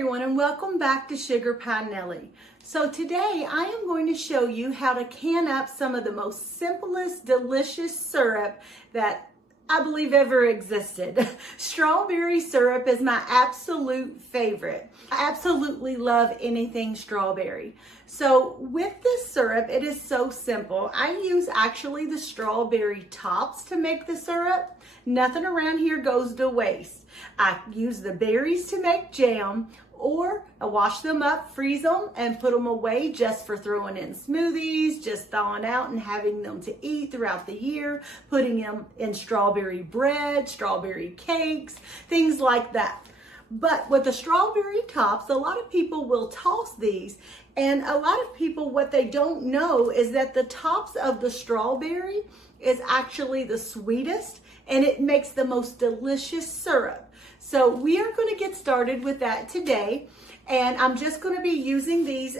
everyone, and welcome back to Sugar Pie Nellie. So today I am going to show you how to can up some of the most simplest, delicious syrup that I believe ever existed. Strawberry syrup is my absolute favorite. I absolutely love anything strawberry. So with this syrup, it is so simple. I use actually the strawberry tops to make the syrup. Nothing around here goes to waste. I use the berries to make jam, or I wash them up, freeze them, and put them away just for throwing in smoothies, just thawing out and having them to eat throughout the year, putting them in strawberry bread, strawberry cakes, things like that. But with the strawberry tops, a lot of people will toss these, and a lot of people, what they don't know is that the tops of the strawberry is actually the sweetest, and it makes the most delicious syrup. So we are going to get started with that today, and I'm just going to be using these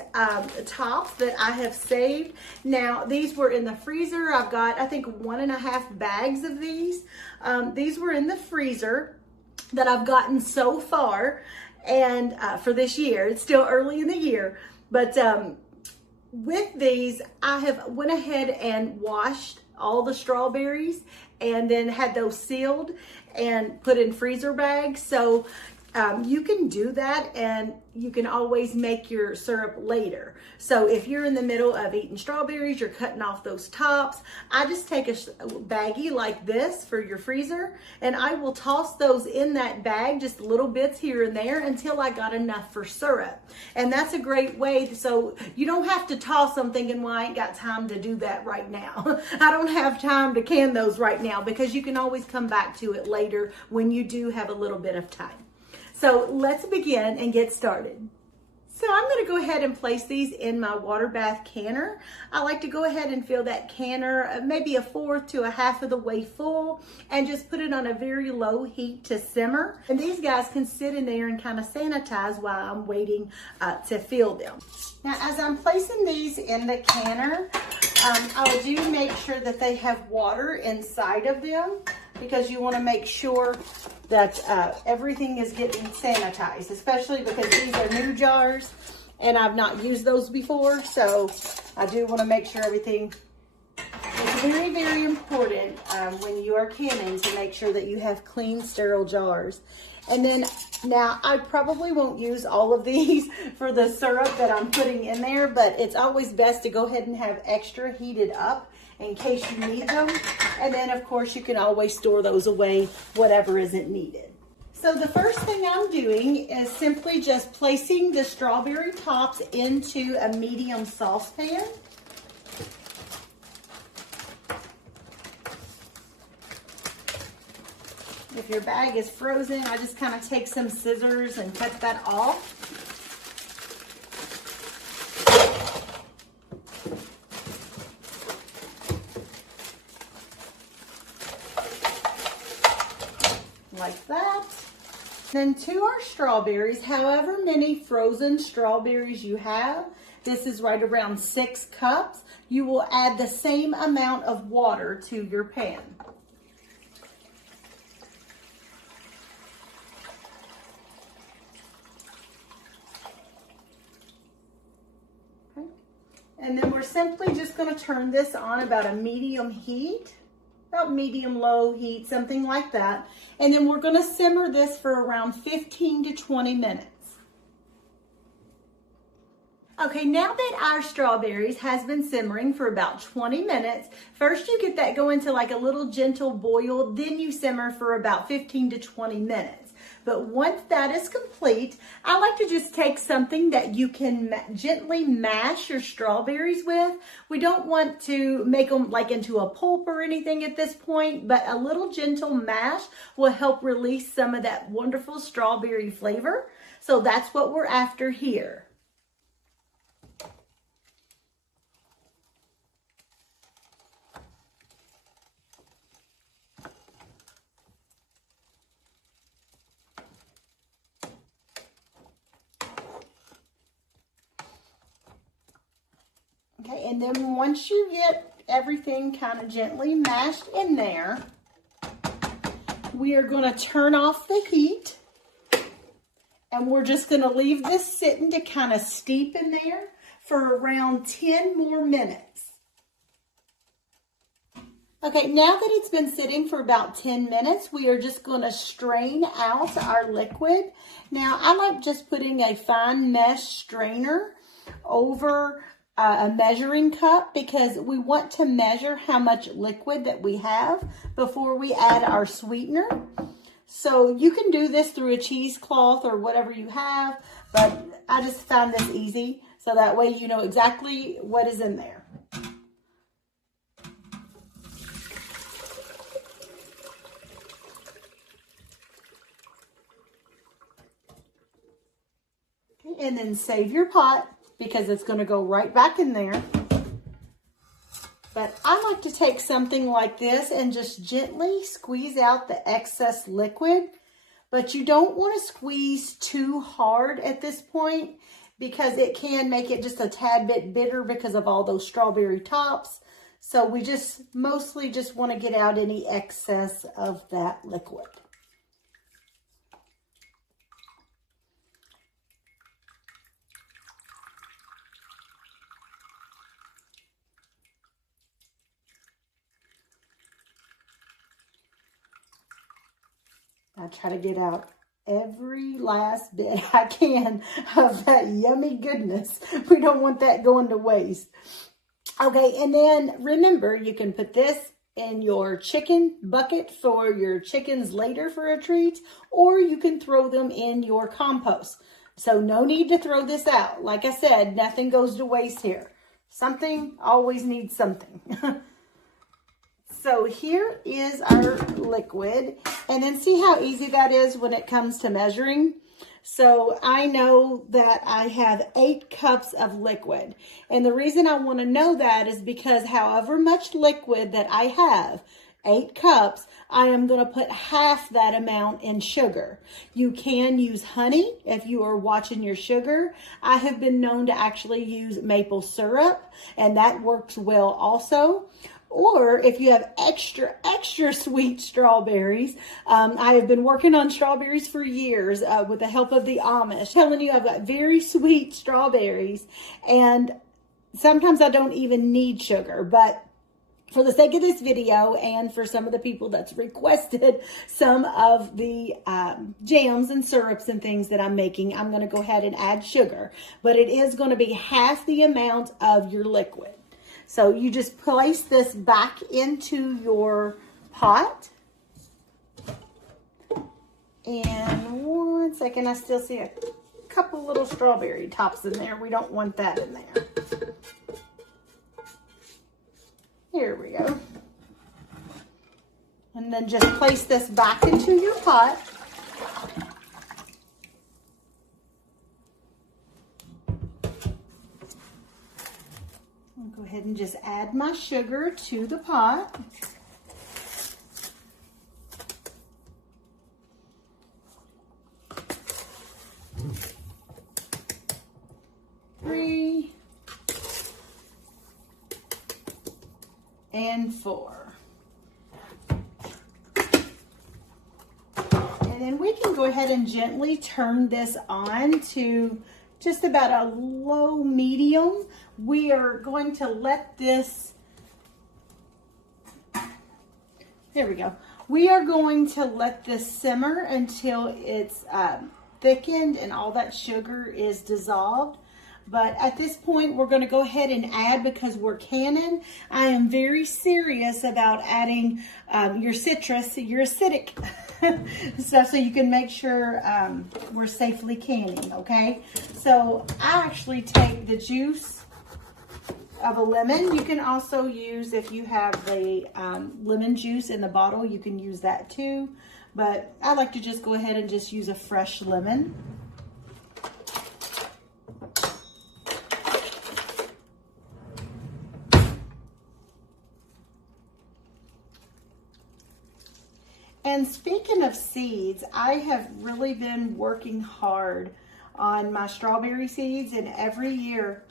tops that I have saved. Now, these were in the freezer. I've got, I think, 1.5 bags of these. These were in the freezer that I've gotten so far, and for this year. It's still early in the year, but with these, I have went ahead and washed all the strawberries and then had those sealed and put in freezer bags. So you can do that, and you can always make your syrup later. So if you're in the middle of eating strawberries, you're cutting off those tops, I just take a baggie like this for your freezer, and I will toss those in that bag, just little bits here and there, until I got enough for syrup. And that's a great way, so you don't have to toss them thinking, well, I ain't got time to do that right now. I don't have time to can those right now, because you can always come back to it later when you do have a little bit of time. So let's begin and get started. So I'm going to go ahead and place these in my water bath canner. I like to go ahead and fill that canner maybe 1/4 to 1/2 of the way full, and just put it on a very low heat to simmer. And these guys can sit in there and kind of sanitize while I'm waiting to fill them. Now, as I'm placing these in the canner, I do make sure that they have water inside of them, because you want to make sure that everything is getting sanitized, especially because these are new jars and I've not used those before. So I do want to make sure everything is very, very important when you are canning, to make sure that you have clean, sterile jars. And then now I probably won't use all of these for the syrup that I'm putting in there, but it's always best to go ahead and have extra heated up in case you need them. And then of course you can always store those away, whatever isn't needed. So the first thing I'm doing is simply just placing the strawberry tops into a medium saucepan. If your bag is frozen, I just kind of take some scissors and cut that off. Like that. Then to our strawberries, however many frozen strawberries you have, this is right around 6 cups, you will add the same amount of water to your pan. Okay. And then we're simply just going to turn this on about a medium heat. About medium-low heat, something like that. And then we're going to simmer this for around 15 to 20 minutes. Okay, now that our strawberries has been simmering for about 20 minutes, first you get that going to like a little gentle boil, then you simmer for about 15 to 20 minutes. But once that is complete, I like to just take something that you can gently mash your strawberries with. We don't want to make them like into a pulp or anything at this point, but a little gentle mash will help release some of that wonderful strawberry flavor. So that's what we're after here. Okay, and then once you get everything kind of gently mashed in there, we are going to turn off the heat And we're just going to leave this sitting to kind of steep in there for around 10 more minutes. Okay, now that it's been sitting for about 10 minutes, we are just going to strain out our liquid. Now, I like just putting a fine mesh strainer over a measuring cup because we want to measure how much liquid that we have before we add our sweetener. So you can do this through a cheesecloth or whatever you have, but I just found this easy so that way you know exactly what is in there. Okay, and then save your pot because it's going to go right back in there. But I like to take something like this and just gently squeeze out the excess liquid. But you don't want to squeeze too hard at this point because it can make it just a tad bit bitter because of all those strawberry tops. So we just mostly just want to get out any excess of that liquid. I try to get out every last bit I can of that yummy goodness. We don't want that going to waste. Okay, and then remember, you can put this in your chicken bucket for your chickens later for a treat, or you can throw them in your compost. So no need to throw this out. Like I said, nothing goes to waste here. Something always needs something. So here is our liquid, and then see how easy that is when it comes to measuring. So I know that I have 8 cups of liquid, and the reason I want to know that is because however much liquid that I have, 8 cups, I am going to put half that amount in sugar. You can use honey if you are watching your sugar. I have been known to actually use maple syrup, and that works well also. Or if you have extra sweet strawberries, I have been working on strawberries for years with the help of the Amish. Telling you, I've got very sweet strawberries, and sometimes I don't even need sugar. But for the sake of this video and for some of the people that's requested some of the jams and syrups and things that I'm making, I'm going to go ahead and add sugar. But it is going to be half the amount of your liquid. So you just place this back into your pot. And 1 second, I still see a couple little strawberry tops in there. We don't want that in there. Here we go. And then just place this back into your pot. Go ahead and just add my sugar to the pot. Three and 4. And then we can go ahead and gently turn this on to just about a low medium. We are going to let this, there we go. We are going to let this simmer until it's thickened and all that sugar is dissolved. But at this point, we're going to go ahead and add, because we're canning, I am very serious about adding your citrus, your acidic stuff, so you can make sure we're safely canning, okay? So I actually take the juice of a lemon. You can also use, if you have the lemon juice in the bottle, you can use that too. But I like to just go ahead and just use a fresh lemon. And speaking of seeds, I have really been working hard on my strawberry seeds, and every year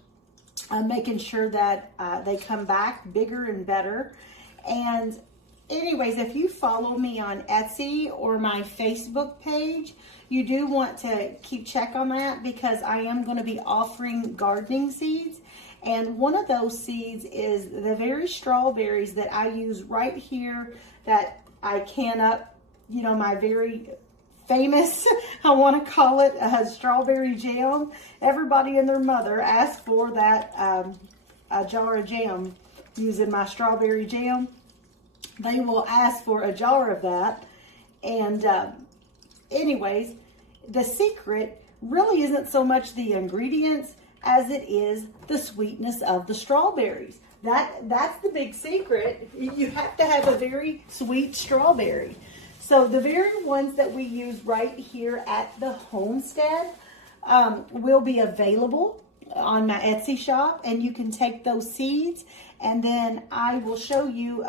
I'm making sure that they come back bigger and better. And anyways, if you follow me on Etsy or my Facebook page, you do want to keep check on that, because I am going to be offering gardening seeds. And one of those seeds is the very strawberries that I use right here that I can up, you know, my very famous, I want to call it strawberry jam. Everybody and their mother asked for that a jar of jam using my strawberry jam. They will ask for a jar of that. And anyways, the secret really isn't so much the ingredients as it is the sweetness of the strawberries. That's the big secret. You have to have a very sweet strawberry. So the very ones that we use right here at the homestead will be available on my Etsy shop, and you can take those seeds, and then I will show you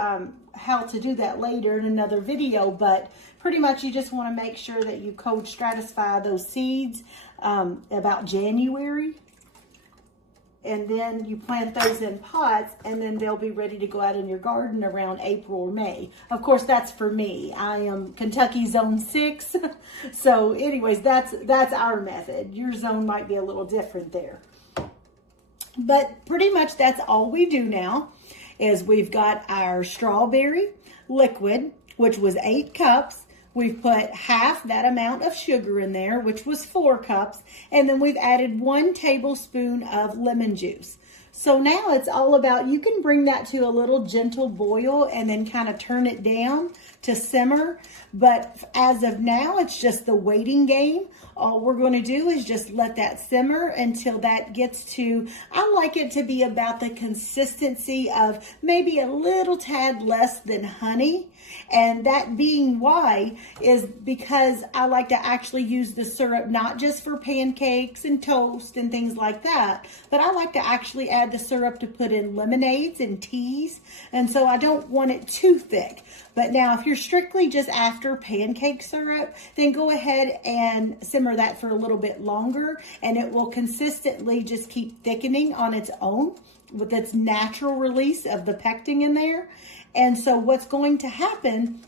how to do that later in another video. But pretty much you just want to make sure that you cold stratify those seeds about January, and then you plant those in pots, and then they'll be ready to go out in your garden around April or May. Of course, that's for me. I am Kentucky Zone 6. So anyways, that's our method. Your zone might be a little different there. But pretty much that's all we do now, is we've got our strawberry liquid, which was 8 cups. We've put half that amount of sugar in there, which was 4 cups. And then we've added 1 tablespoon of lemon juice. So now it's all about, you can bring that to a little gentle boil and then kind of turn it down to simmer. But as of now, it's just the waiting game. All we're going to do is just let that simmer until that gets to, I like it to be about the consistency of maybe a little tad less than honey. And that being why is because I like to actually use the syrup not just for pancakes and toast and things like that, but I like to actually add the syrup to put in lemonades and teas. And so I don't want it too thick. But now if you're strictly just after pancake syrup, then go ahead and simmer that for a little bit longer, and it will consistently just keep thickening on its own with its natural release of the pectin in there. And so what's going to happen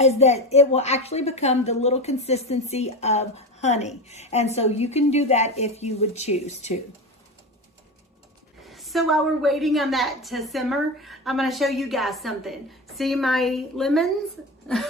is that it will actually become the little consistency of honey. And so you can do that if you would choose to. So while we're waiting on that to simmer, I'm going to show you guys something. See my lemons?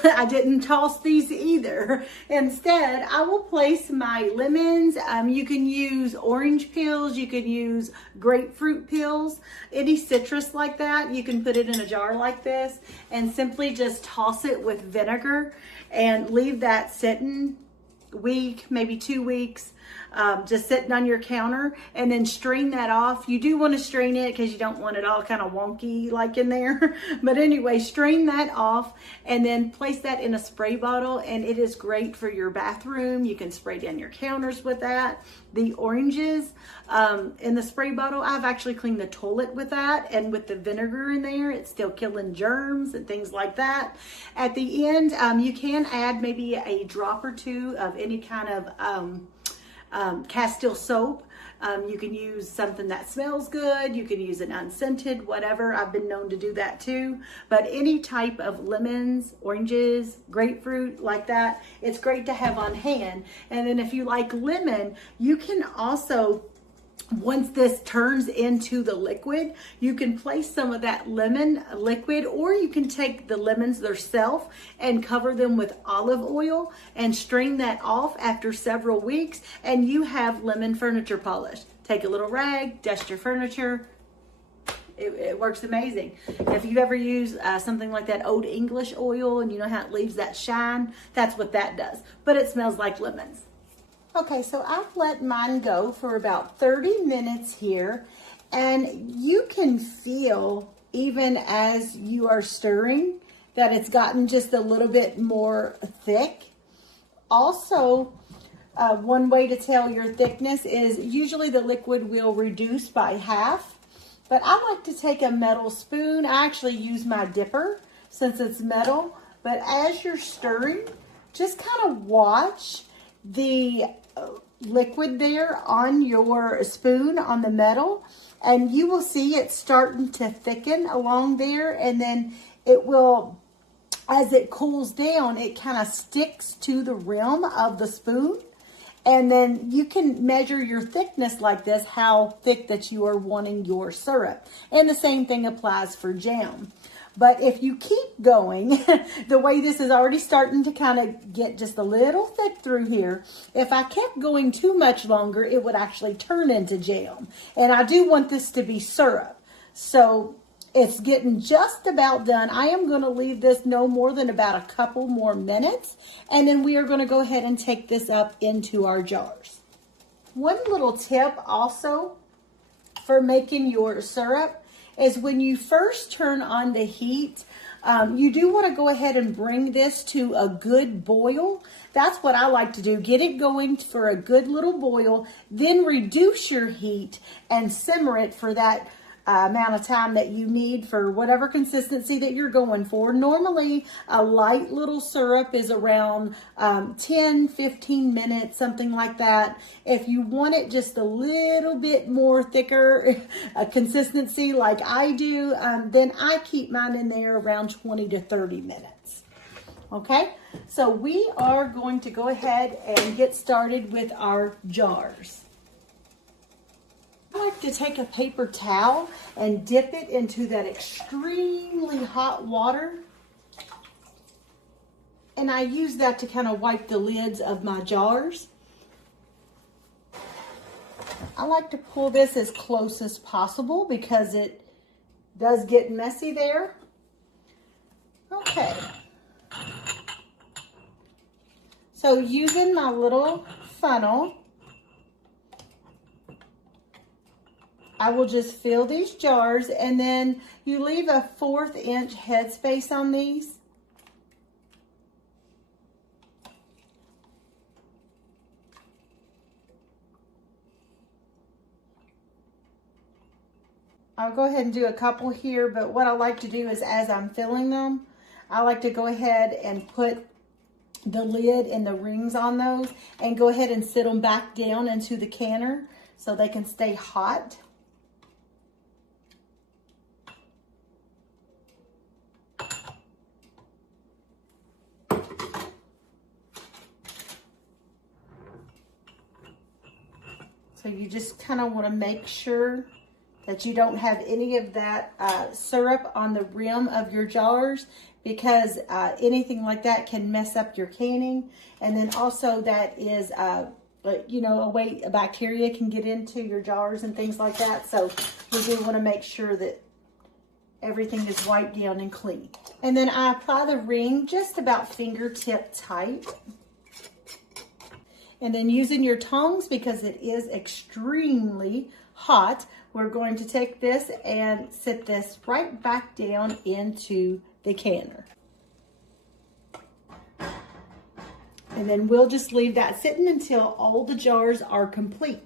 I didn't toss these either. Instead, I will place my lemons. You can use orange peels. You can use grapefruit peels. Any citrus like that, you can put it in a jar like this and simply just toss it with vinegar and leave that sitting a week, maybe 2 weeks. Just sitting on your counter, and then strain that off. You do want to strain it because you don't want it all kind of wonky like in there. But anyway, strain that off and then place that in a spray bottle, and it is great for your bathroom. You can spray down your counters with that. The oranges in the spray bottle, I've actually cleaned the toilet with that, and with the vinegar in there, it's still killing germs and things like that. At the end, you can add maybe a drop or two of any kind of Castile soap. You can use something that smells good. You can use an unscented, whatever. I've been known to do that too. But any type of lemons, oranges, grapefruit like that, it's great to have on hand. And then if you like lemon, you can also, once this turns into the liquid, you can place some of that lemon liquid, or you can take the lemons themselves and cover them with olive oil and strain that off after several weeks, and you have lemon furniture polish. Take a little rag, dust your furniture. It works amazing. If you've ever used something like that Old English oil, and you know how it leaves that shine, that's what that does. But it smells like lemons. Okay, so I've let mine go for about 30 minutes here, and you can feel, even as you are stirring, that it's gotten just a little bit more thick. Also, one way to tell your thickness is usually the liquid will reduce by half, but I like to take a metal spoon. I actually use my dipper since it's metal, but as you're stirring, just kind of watch the liquid there on your spoon on the metal, and you will see it starting to thicken along there, and then it will as it cools down, it kind of sticks to the rim of the spoon. And then you can measure your thickness like this, how thick that you are wanting your syrup. And the same thing applies for jam. But if you keep going, the way this is already starting to kind of get just a little thick through here, if I kept going too much longer, it would actually turn into jam. And I do want this to be syrup. So it's getting just about done. I am going to leave this no more than about a couple more minutes. And then we are going to go ahead and take this up into our jars. One little tip also for making your syrup is when you first turn on the heat, you do want to go ahead and bring this to a good boil. That's what I like to do. Get it going for a good little boil, then reduce your heat and simmer it for that amount of time that you need for whatever consistency that you're going for. Normally, a light little syrup is around 10-15 minutes, something like that. If you want it just a little bit more thicker consistency like I do, then I keep mine in there around 20 to 30 minutes. Okay, so we are going to go ahead and get started with our jars. I like to take a paper towel and dip it into that extremely hot water. And I use that to kind of wipe the lids of my jars. I like to pull this as close as possible because it does get messy there. Okay. So using my little funnel, I will just fill these jars, and then you leave a 1/4 inch headspace on these. I'll go ahead and do a couple here, but what I like to do is as I'm filling them, I like to go ahead and put the lid and the rings on those and go ahead and sit them back down into the canner so they can stay hot. So you just kind of want to make sure that you don't have any of that syrup on the rim of your jars, because anything like that can mess up your canning. And then also that is, you know, a way a bacteria can get into your jars and things like that. So we do want to make sure that everything is wiped down and clean. And then I apply the ring just about fingertip tight. And then using your tongs, because it is extremely hot, we're going to take this and sit this right back down into the canner. And then we'll just leave that sitting until all the jars are complete.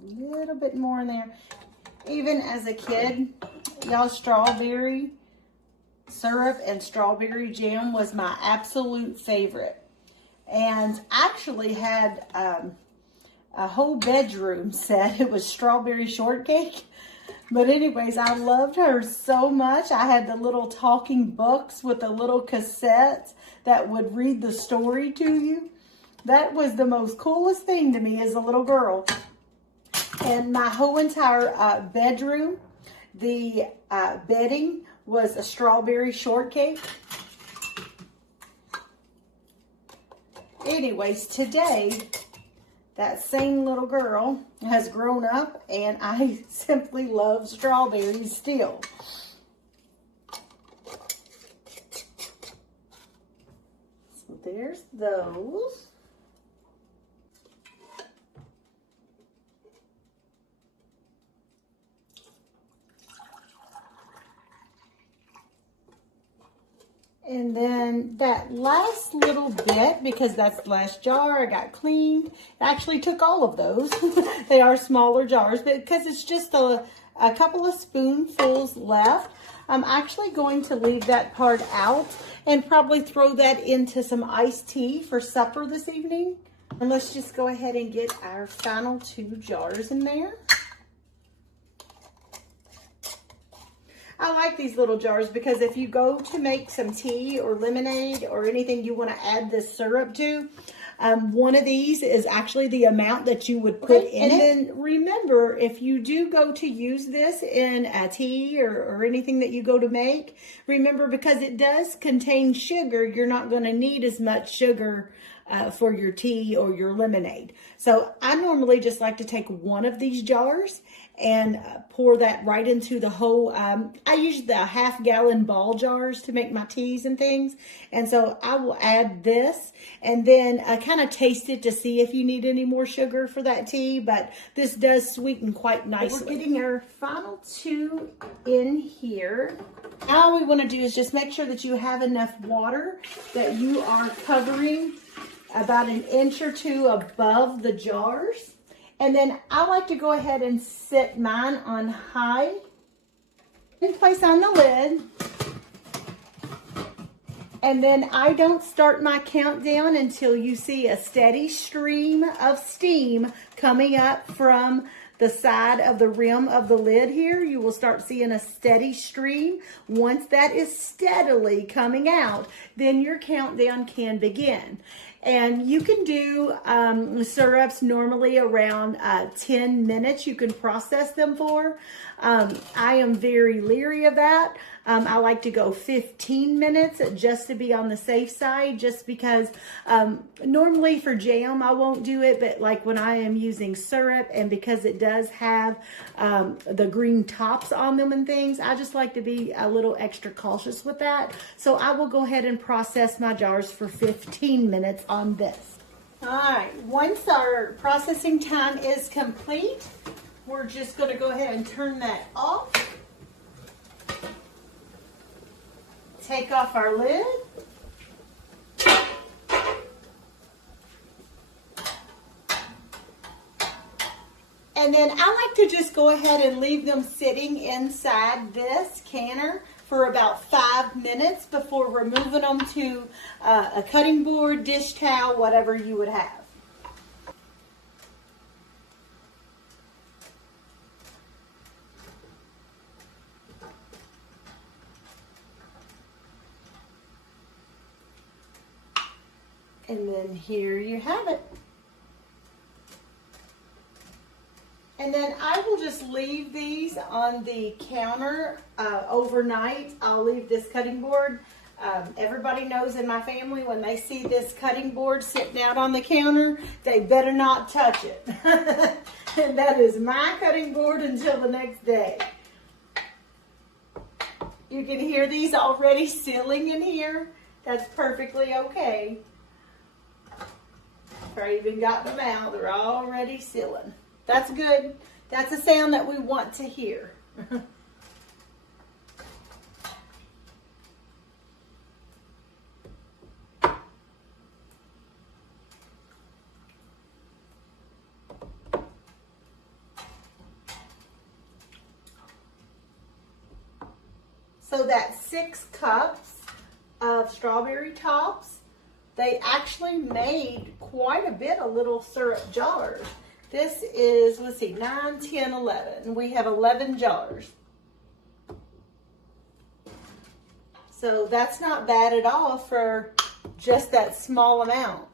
A little bit more in there. Even as a kid, y'all, strawberry syrup and strawberry jam was my absolute favorite. And actually had a whole bedroom set. It was strawberry shortcake. But anyways, I loved her so much. I had the little talking books with the little cassettes that would read the story to you. That was the most coolest thing to me as a little girl. And my whole entire bedroom, the bedding was a strawberry shortcake. Anyways, today, that same little girl has grown up, and I simply love strawberries still. So there's those. And then that last little bit, because that's the last jar I got cleaned, I actually took all of those. They are smaller jars, but because it's just a couple of spoonfuls left, I'm actually going to leave that part out and probably throw that into some iced tea for supper this evening. And let's just go ahead and get our final 2 jars in there. I like these little jars because if you go to make some tea or lemonade or anything you want to add this syrup to, one of these is actually the amount that you would put in it. And then remember, if you do go to use this in a tea or anything that you go to make, remember, because it does contain sugar, you're not going to need as much sugar for your tea or your lemonade. So I normally just like to take one of these jars and pour that right into the whole, I use the half-gallon ball jars to make my teas and things. And so I will add this and then kind of taste it to see if you need any more sugar for that tea. But this does sweeten quite nicely. We're getting our final 2 in here. Now all we want to do is just make sure that you have enough water that you are covering about 1 inch or 2 above the jars. And then I like to go ahead and set mine on high and place on the lid. And then I don't start my countdown until you see a steady stream of steam coming up from the side of the rim of the lid here. You will start seeing a steady stream. Once that is steadily coming out, then your countdown can begin. And you can do syrups normally around 10 minutes. You can process them for. I am very leery of that. I like to go 15 minutes just to be on the safe side, just because normally for jam I won't do it, but like when I am using syrup and because it does have the green tops on them and things, I just like to be a little extra cautious with that. So I will go ahead and process my jars for 15 minutes on this. All right, once our processing time is complete, we're just going to go ahead and turn that off. Take off our lid. And then I like to just go ahead and leave them sitting inside this canner for about 5 minutes before removing them to a cutting board, dish towel, whatever you would have. And then here you have it. And then I will just leave these on the counter overnight. I'll leave this cutting board. Everybody knows in my family when they see this cutting board sitting out on the counter, they better not touch it. And that is my cutting board until the next day. You can hear these already sealing in here. That's perfectly okay. I even got them out. They're already sealing. That's good. That's a sound that we want to hear. So that's 6 cups of strawberry tops. They actually made quite a bit of little syrup jars. This is, let's see, 9, 10, 11. We have 11 jars. So that's not bad at all for just that small amount.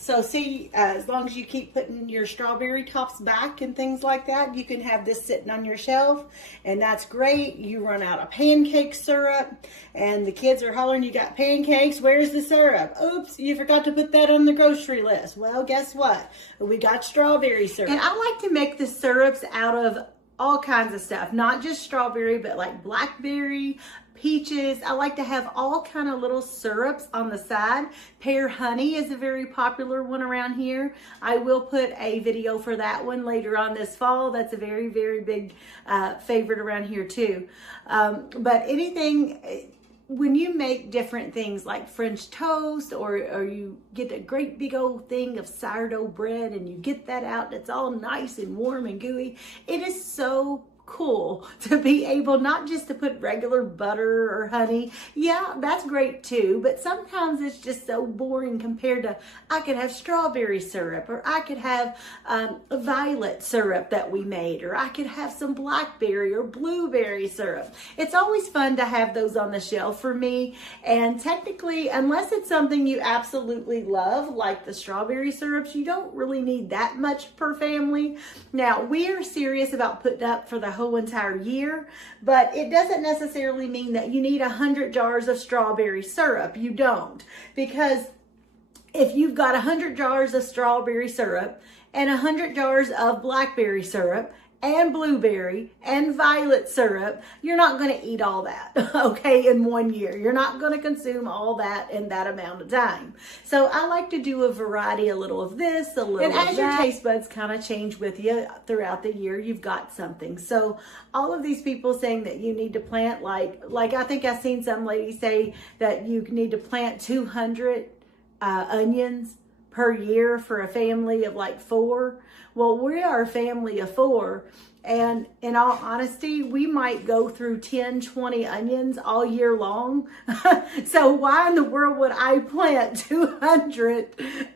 So see, as long as you keep putting your strawberry tops back and things like that, you can have this sitting on your shelf, and that's great. You run out of pancake syrup, and the kids are hollering, you got pancakes, where's the syrup? Oops, you forgot to put that on the grocery list. Well, guess what? We got strawberry syrup. And I like to make the syrups out of all kinds of stuff, not just strawberry, but like blackberry, peaches. I like to have all kind of little syrups on the side. Pear honey is a very popular one around here. I will put a video for that one later on this fall. That's a very, very big favorite around here too. But anything, when you make different things like French toast, or you get a great big old thing of sourdough bread and you get that out and it's all nice and warm and gooey, it is so cool to be able not just to put regular butter or honey. Yeah, that's great too, but sometimes it's just so boring compared to, I could have strawberry syrup, or I could have violet syrup that we made, or I could have some blackberry or blueberry syrup. It's always fun to have those on the shelf for me, and technically, unless it's something you absolutely love, like the strawberry syrups, you don't really need that much per family. Now, we are serious about putting up for the whole entire year, but it doesn't necessarily mean that you need 100 jars of strawberry syrup. You don't, because if you've got 100 jars of strawberry syrup and 100 jars of blackberry syrup and blueberry and violet syrup, you're not going to eat all that, okay, in 1 year. You're not going to consume all that in that amount of time. So I like to do a variety, a little of this, a little of that. And as your taste buds kind of change with you throughout the year, you've got something. So all of these people saying that you need to plant, like I think I've seen some ladies say that you need to plant 200 onions per year for a family of like 4. Well, we are a family of 4, and in all honesty, we might go through 10, 20 onions all year long. So why in the world would I plant 200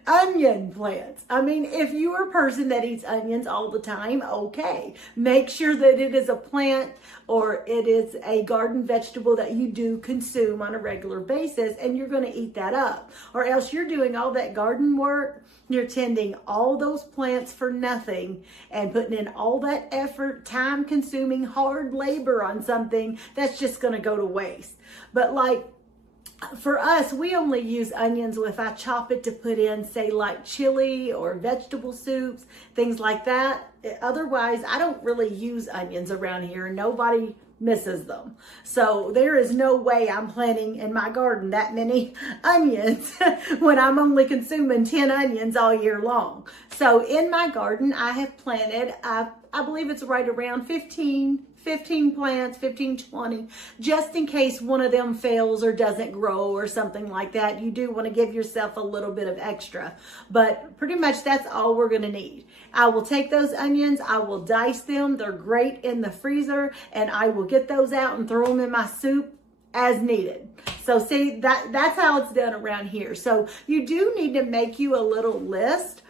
onion plants? I mean, if you're a person that eats onions all the time, okay. Make sure that it is a plant or it is a garden vegetable that you do consume on a regular basis, and you're going to eat that up. Or else you're doing all that garden work, you're tending all those plants for nothing and putting in all that effort, time consuming, hard labor on something that's just going to go to waste. But like for us, we only use onions if I chop it to put in, say, like chili or vegetable soups, things like that. Otherwise, I don't really use onions around here. Nobody misses them. So there is no way I'm planting in my garden that many onions when I'm only consuming 10 onions all year long. So in my garden, I have planted, I believe it's right around 15 plants, 15, 20, just in case one of them fails or doesn't grow or something like that. You do want to give yourself a little bit of extra, but pretty much that's all we're going to need. I will take those onions, I will dice them. They're great in the freezer, and I will get those out and throw them in my soup as needed. So see, that's how it's done around here. So you do need to make you a little list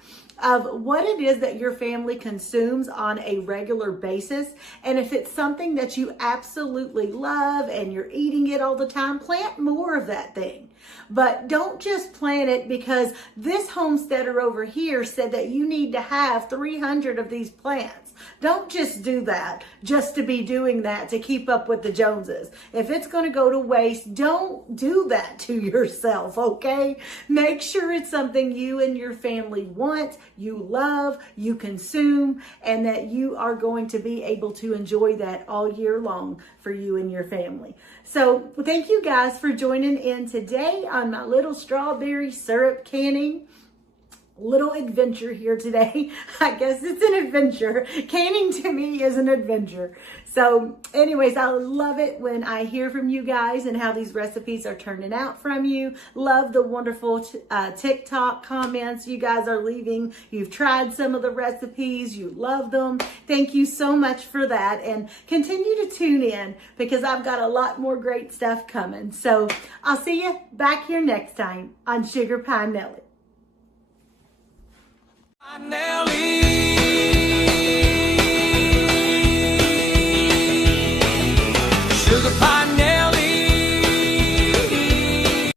of what it is that your family consumes on a regular basis. And if it's something that you absolutely love and you're eating it all the time, plant more of that thing. But don't just plant it because this homesteader over here said that you need to have 300 of these plants. Don't just do that just to be doing that to keep up with the Joneses. If it's going to go to waste, don't do that to yourself, okay? Make sure it's something you and your family want, you love, you consume, and that you are going to be able to enjoy that all year long for you and your family. So thank you guys for joining in today on my little strawberry syrup canning little adventure here today. I guess it's an adventure. Canning to me is an adventure. So anyways, I love it when I hear from you guys and how these recipes are turning out from you. Love the wonderful TikTok comments you guys are leaving. You've tried some of the recipes. You love them. Thank you so much for that. And continue to tune in because I've got a lot more great stuff coming. So I'll see you back here next time on Sugar Pie Nellie. Pie Nellie.